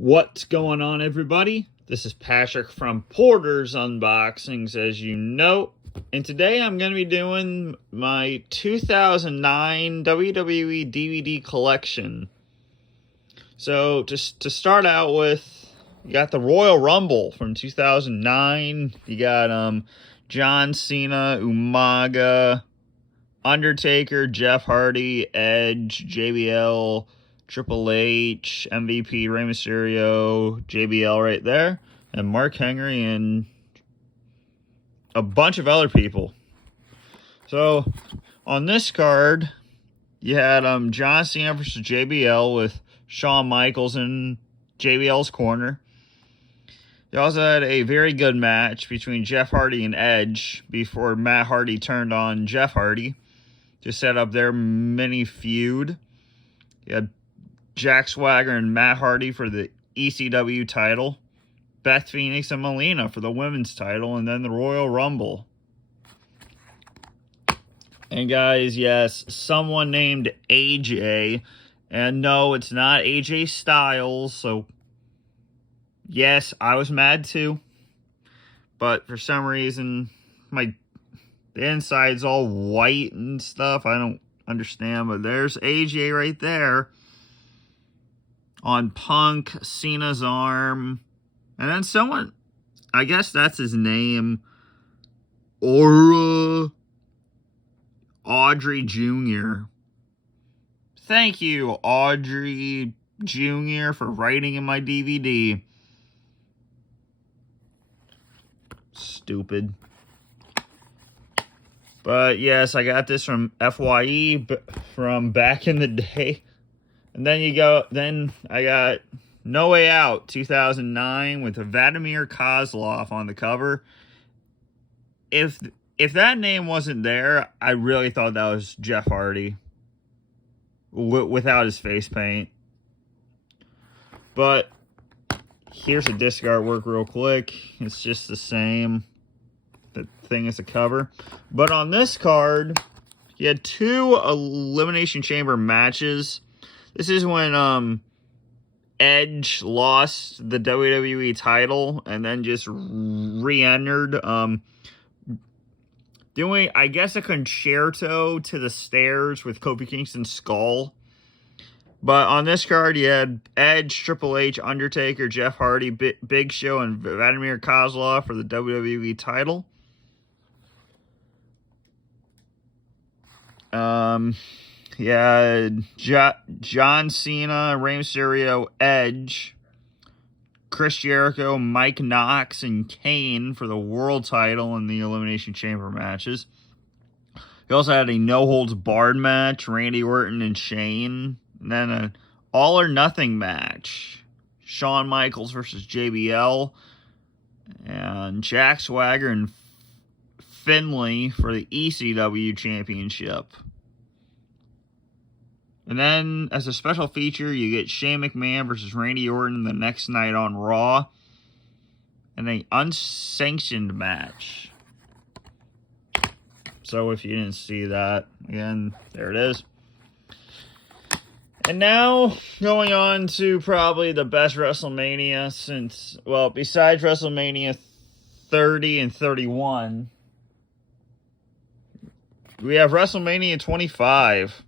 What's going on, everybody? This is Patrick from Porter's Unboxings, as you know. And today I'm going to be doing my 2009 WWE DVD collection. So, just to start out with, you got the Royal Rumble from 2009. You got John Cena, Umaga, Undertaker, Jeff Hardy, Edge, JBL, Triple H, MVP, Rey Mysterio, JBL right there, and Mark Henry, and a bunch of other people. So, on this card, you had John Cena versus JBL with Shawn Michaels in JBL's corner. You also had a very good match between Jeff Hardy and Edge before Matt Hardy turned on Jeff Hardy to set up their mini feud. You had Jack Swagger and Matt Hardy for the ECW title, Beth Phoenix and Melina for the women's title, and then the Royal Rumble. And guys, yes, someone named AJ, and no, it's not AJ Styles, so yes, I was mad too, but for some reason, the inside's all white and stuff. I don't understand, but there's AJ right there on Punk, Cena's arm. And then someone, I guess that's his name, Audrey Jr. Thank you, Audrey Jr., for writing in my DVD. Stupid. But yes, I got this from FYE from back in the day. And then I got No Way Out 2009 with Vladimir Kozlov on the cover. If that name wasn't there, I really thought that was Jeff Hardy without his face paint. But here's a disc artwork real quick. It's just the same thing as the cover. But on this card, you had two Elimination Chamber matches. This is when Edge lost the WWE title and then just re-entered, doing, I guess, a concerto to the stairs with Kofi Kingston's skull. But on this card, you had Edge, Triple H, Undertaker, Jeff Hardy, Big Show, and Vladimir Kozlov for the WWE title. Yeah, John Cena, Rey Mysterio, Edge, Chris Jericho, Mike Knox, and Kane for the world title in the Elimination Chamber matches. You also had a no-holds-barred match, Randy Orton and Shane. And then an all-or-nothing match, Shawn Michaels versus JBL, and Jack Swagger and Finlay for the ECW Championship. And then, as a special feature, you get Shane McMahon versus Randy Orton the next night on Raw, and an unsanctioned match. So if you didn't see that, again, there it is. And now, going on to probably the best WrestleMania since, well, besides WrestleMania 30 and 31, we have WrestleMania 25.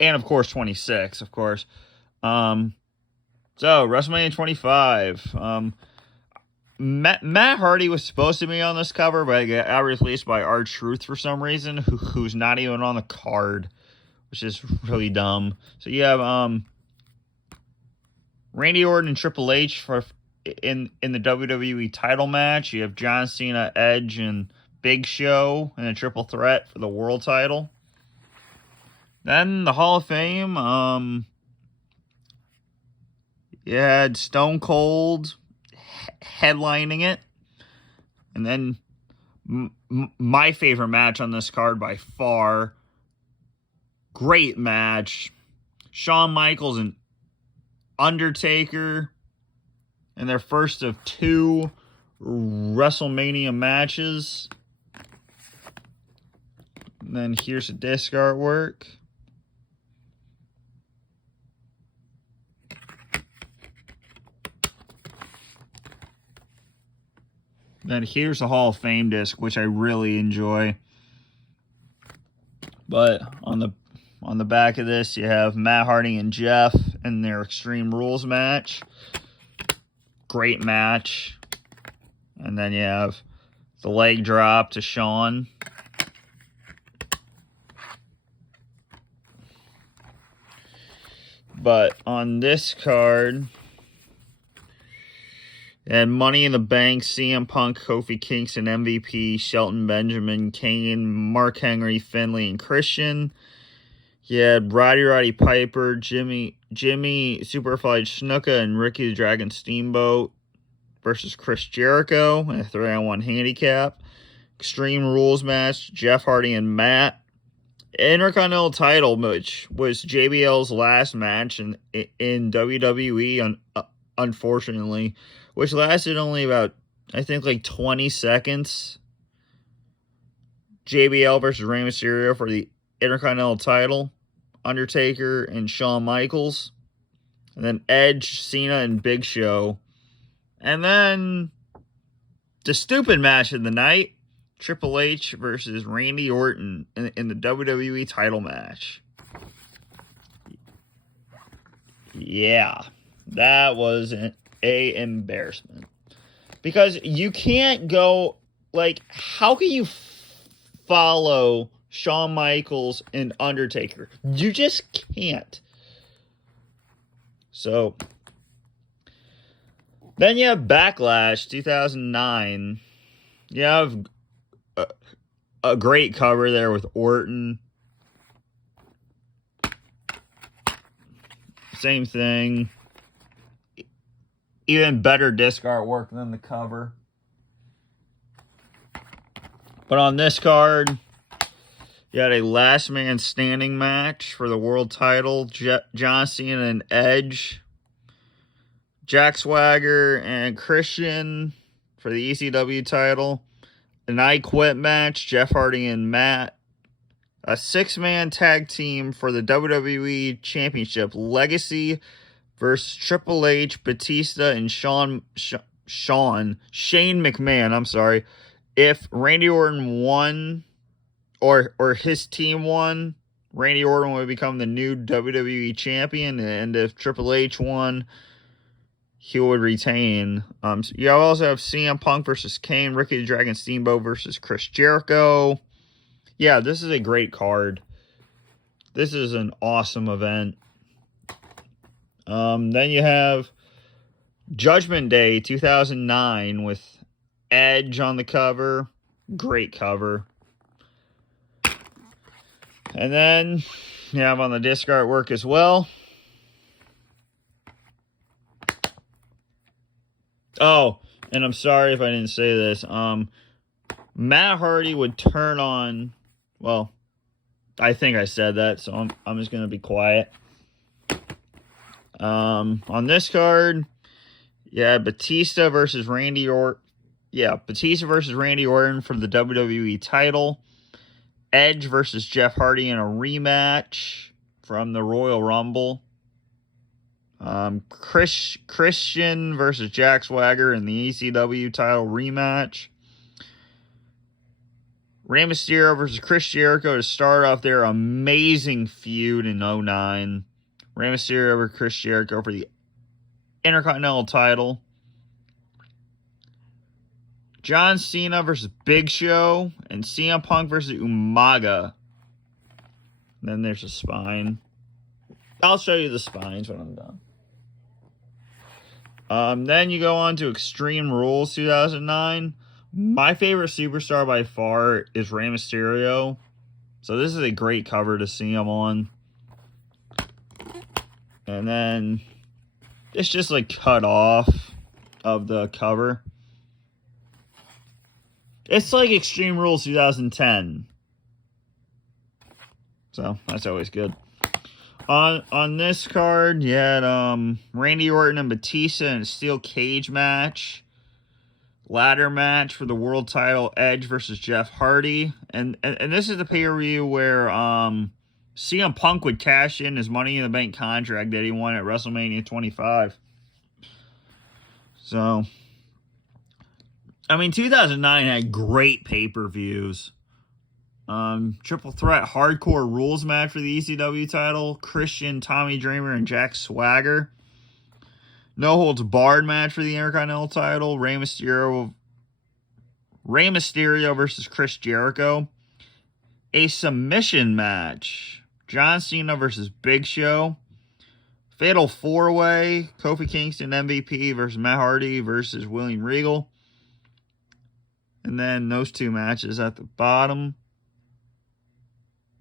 And, of course, 26, of course. So, WrestleMania 25. Matt Hardy was supposed to be on this cover, but it got released by R-Truth for some reason, who's not even on the card, which is really dumb. So you have Randy Orton and Triple H in the WWE title match. You have John Cena, Edge, and Big Show in a triple threat for the world title. Then the Hall of Fame, you had Stone Cold headlining it. And then my favorite match on this card by far, great match, Shawn Michaels and Undertaker in their first of two WrestleMania matches. And then here's a disc artwork. Then here's the Hall of Fame disc, which I really enjoy. But on the back of this, you have Matt Hardy and Jeff in their Extreme Rules match. Great match. And then you have the leg drop to Shawn. But on this card, and Money in the Bank, CM Punk, Kofi Kingston, MVP, Shelton Benjamin, Kane, Mark Henry, Finlay, and Christian. You had Roddy Piper, Jimmy Superfly Snuka, and Ricky the Dragon Steamboat versus Chris Jericho in a 3-on-1 handicap. Extreme Rules match, Jeff Hardy and Matt. Intercontinental title, which was JBL's last match in WWE, unfortunately, which lasted only about, I think, like 20 seconds. JBL versus Rey Mysterio for the Intercontinental title. Undertaker and Shawn Michaels. And then Edge, Cena, and Big Show. And then the stupid match of the night. Triple H versus Randy Orton in the WWE title match. Yeah, that was an embarrassment. Because you can't go, like, how can you follow Shawn Michaels and Undertaker? You just can't. So, then you have Backlash 2009. You have a great cover there with Orton. Same thing. Even better disc artwork than the cover. But on this card, you had a last man standing match for the world title. John Cena and Edge. Jack Swagger and Christian for the ECW title. An I Quit match, Jeff Hardy and Matt. A 6-man tag team for the WWE Championship. Legacy versus Triple H, Batista, and Shane McMahon. I'm sorry. If Randy Orton won, or his team won, Randy Orton would become the new WWE champion. And if Triple H won, he would retain. You also have CM Punk versus Kane, Ricky the Dragon Steamboat versus Chris Jericho. Yeah, this is a great card. This is an awesome event. Then you have Judgment Day 2009 with Edge on the cover. Great cover. And then you have on the disc artwork as well. Oh, and I'm sorry if I didn't say this. Matt Hardy would turn on, well, I think I said that, so I'm just going to be quiet. On this card, yeah, Batista versus Randy Orton. Yeah, Batista versus Randy Orton for the WWE title. Edge versus Jeff Hardy in a rematch from the Royal Rumble. Christian versus Jack Swagger in the ECW title rematch. Rey Mysterio versus Chris Jericho to start off their amazing feud in 2009. Rey Mysterio over Chris Jericho for the Intercontinental title. John Cena versus Big Show. And CM Punk versus Umaga. Then there's a spine. I'll show you the spines when I'm done. Then you go on to Extreme Rules 2009. My favorite superstar by far is Rey Mysterio. So this is a great cover to see him on. And then it's just like cut off of the cover. It's like Extreme Rules 2010. So that's always good. On this card, you had Randy Orton and Batista in a steel cage match. Ladder match for the world title, Edge versus Jeff Hardy. And this is the pay-per-view where CM Punk would cash in his Money in the Bank contract that he won at WrestleMania 25. So, I mean, 2009 had great pay-per-views. Triple threat hardcore rules match for the ECW title. Christian, Tommy Dreamer, and Jack Swagger. No holds barred match for the Intercontinental title. Rey Mysterio versus Chris Jericho. A submission match. John Cena versus Big Show. Fatal 4-way. Kofi Kingston MVP versus Matt Hardy versus William Regal. And then those two matches at the bottom.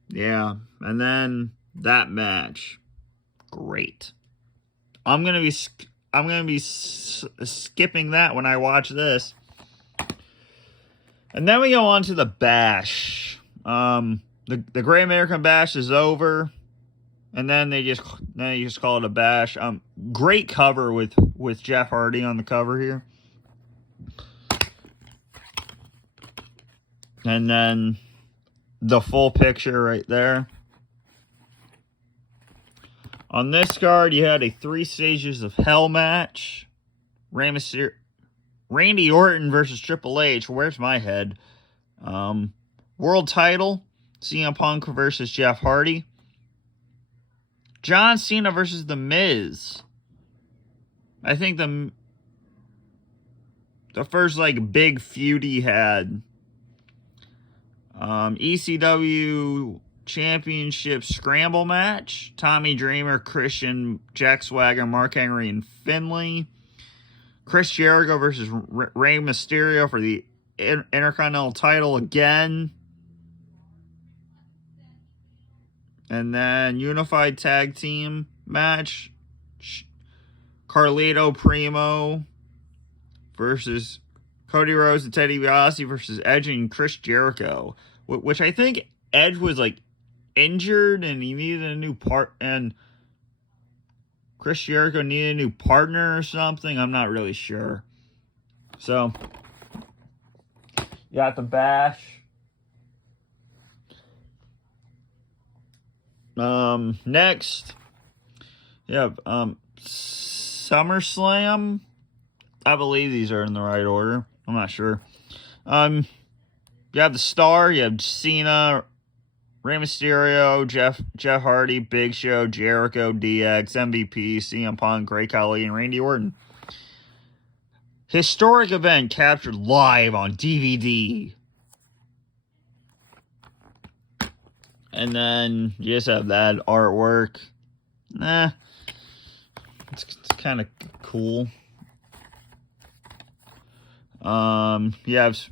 Yeah. And then that match. Great. I'm gonna be skipping that when I watch this. And then we go on to the Bash. The Great American Bash is over, and then they just call it a Bash. Great cover with Jeff Hardy on the cover here, and then the full picture right there. On this card, you had a 3 Stages of Hell match. Randy Orton versus Triple H. Where's my head? World title. CM Punk versus Jeff Hardy. John Cena versus The Miz. I think the first big feud he had. ECW Championship Scramble match. Tommy Dreamer, Christian, Jack Swagger, Mark Henry, and Finlay. Chris Jericho versus Rey Mysterio for the Intercontinental title again. And then Unified Tag Team match. Carlito Primo versus Cody Rhodes and Teddy DiBiase versus Edge and Chris Jericho. Which I think Edge was injured and he needed a new part, and Chris Jericho needed a new partner or something. I'm not really sure. So, you got the Bash. Next, you have SummerSlam. I believe these are in the right order. I'm not sure. You have the Star. You have Cena, Rey Mysterio, Jeff Hardy, Big Show, Jericho, DX, MVP, CM Punk, Great Khali, and Randy Orton. Historic event captured live on DVD. And then you just have that artwork. It's kind of cool. You have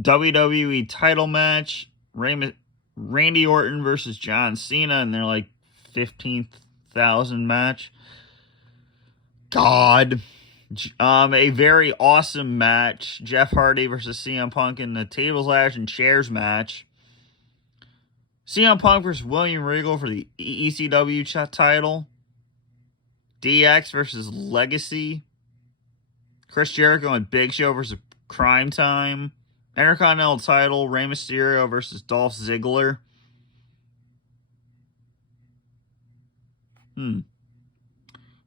WWE title match, Randy Orton versus John Cena, and they're 15,000 match. God. A very awesome match. Jeff Hardy versus CM Punk in the tables, ladders, and chairs match. CM Punk versus William Regal for the ECW title. DX versus Legacy. Chris Jericho and Big Show versus Crime Time. Intercontinental title, Rey Mysterio versus Dolph Ziggler.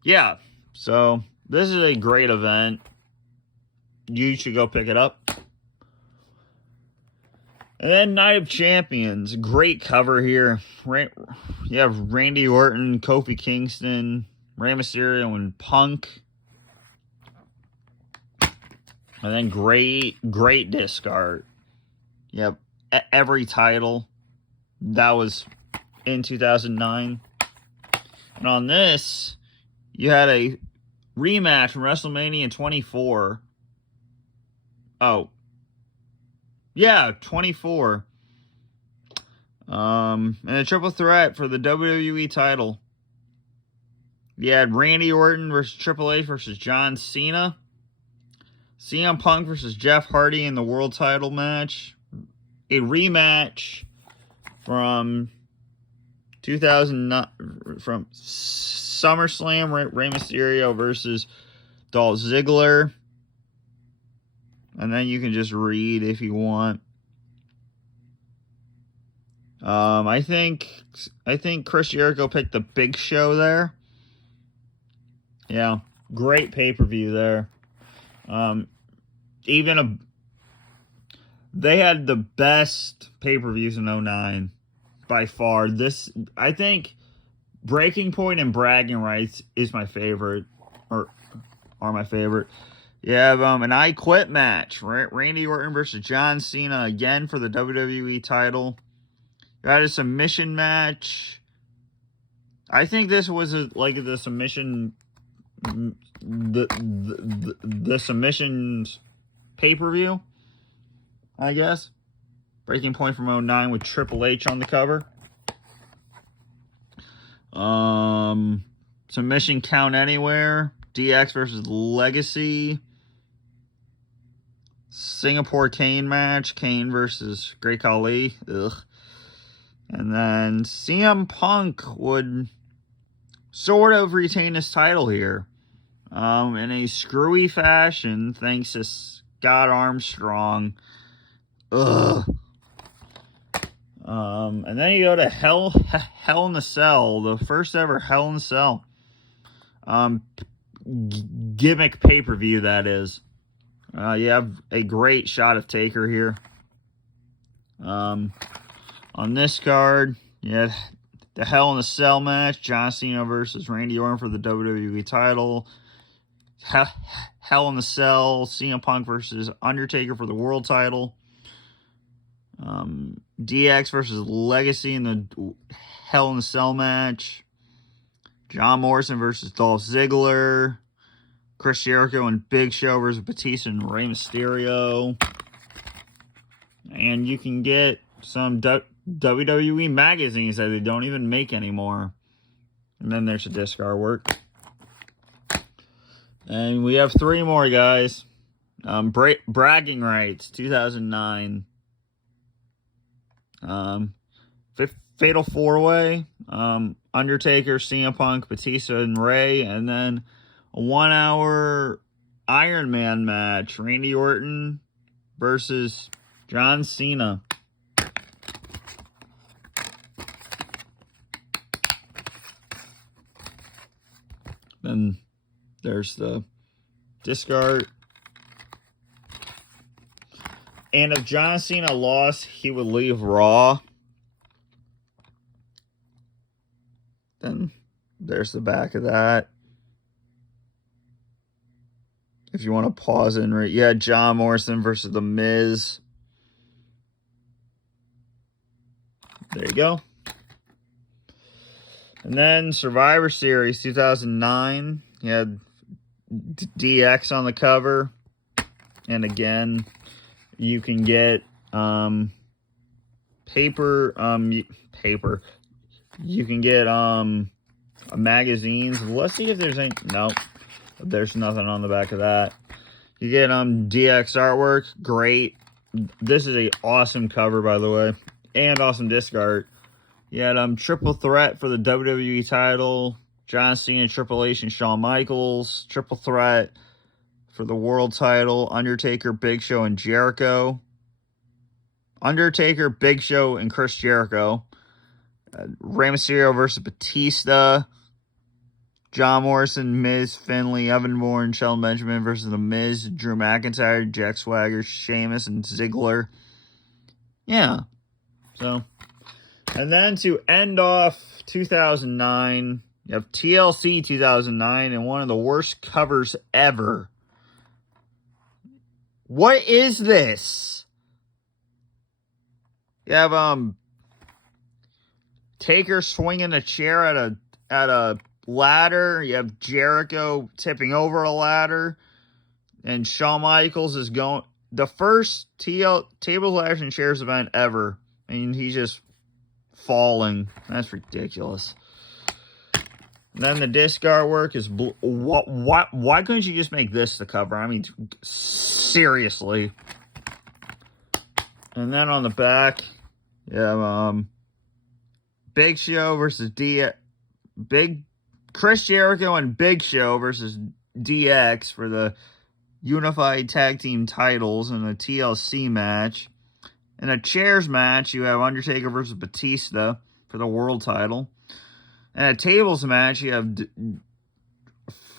Yeah, so this is a great event. You should go pick it up. And then Night of Champions. Great cover here. You have Randy Orton, Kofi Kingston, Rey Mysterio, and Punk. And then great disc art. Yep, every title that was in 2009. And on this, you had a rematch from WrestleMania 24. Oh, yeah, 24. And a triple threat for the WWE title. You had Randy Orton versus Triple H versus John Cena. CM Punk versus Jeff Hardy in the world title match. A rematch from 2009 from SummerSlam, Rey Mysterio versus Dolph Ziggler. And then you can just read if you want. I think Chris Jericho picked the Big Show there. Yeah, great pay-per-view there. They had the best pay-per-views in 09 by far. I think Breaking Point and Bragging Rights is my favorite, or are my favorite. You have an I Quit match. Randy Orton versus John Cena again for the WWE title. You had a submission match. I think this was the submission, the submissions pay-per-view, I guess. Breaking Point from 09 with Triple H on the cover. Submission Count Anywhere. DX versus Legacy. Singapore Kane match. Kane versus Great Khali. Ugh. And then CM Punk would sort of retain his title here. In a screwy fashion, thanks to Scott Armstrong. Ugh. And then you go to Hell in the Cell, the first ever Hell in the Cell. Gimmick pay-per-view, that is. You have a great shot of Taker here. On this card, you had the Hell in the Cell match, John Cena versus Randy Orton for the WWE title. Hell in the Cell, CM Punk versus Undertaker for the world title. DX versus Legacy in the Hell in the Cell match. John Morrison versus Dolph Ziggler. Chris Jericho and Big Show versus Batista and Rey Mysterio. And you can get some WWE magazines that they don't even make anymore. And then there's the disc artwork. And we have 3 more, guys. Bragging Rights, 2009. Fatal 4-Way. Undertaker, CM Punk, Batista, and Rey. And then a 1-hour Iron Man match. Randy Orton versus John Cena. Then there's the disc art. And if John Cena lost, he would leave Raw. Then there's the back of that. If you want to pause it and read. Yeah, John Morrison versus The Miz. There you go. And then Survivor Series 2009. You had DX on the cover. And again, you can get paper. You can get magazines. Let's see if there's any. Nope. There's nothing on the back of that. You get DX artwork. Great. This is a awesome cover, by the way. And awesome disc art. You had Triple Threat for the WWE title. John Cena, Triple H, and Shawn Michaels. Triple Threat for the world title. Undertaker, Big Show, and Jericho. Undertaker, Big Show, and Chris Jericho. Rey Mysterio versus Batista. John Morrison, Miz, Finlay, Evan Bourne, Shelton Benjamin versus The Miz, Drew McIntyre, Jack Swagger, Sheamus, and Ziggler. Yeah. So, and then to end off 2009, you have TLC 2009 and one of the worst covers ever. What is this? You have Taker swinging a chair at a ladder. You have Jericho tipping over a ladder, and Shawn Michaels is going the first Table Ladders and Chairs event ever, and he's just falling. That's ridiculous. And then the disc artwork is blue. Why couldn't you just make this the cover? I mean, seriously. And then on the back, you have Big Show versus Chris Jericho and Big Show versus DX for the Unified Tag Team titles in a TLC match. In a chairs match, you have Undertaker versus Batista for the world title. In a tables match, you have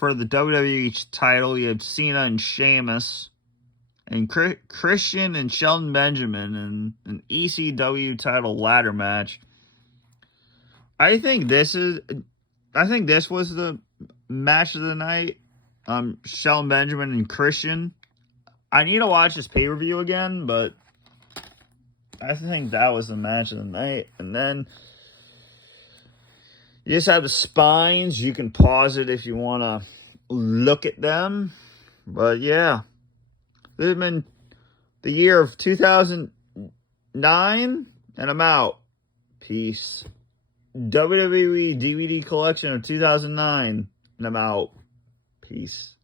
for the WWE title, you have Cena and Sheamus, and Christian and Shelton Benjamin in an ECW title ladder match. I think this was the match of the night. Shelton Benjamin and Christian. I need to watch this pay-per-view again, but I think that was the match of the night. And then you just have the spines. You can pause it if you want to look at them. But yeah, this has been the year of 2009, and I'm out. Peace. WWE DVD collection of 2009, and I'm out. Peace.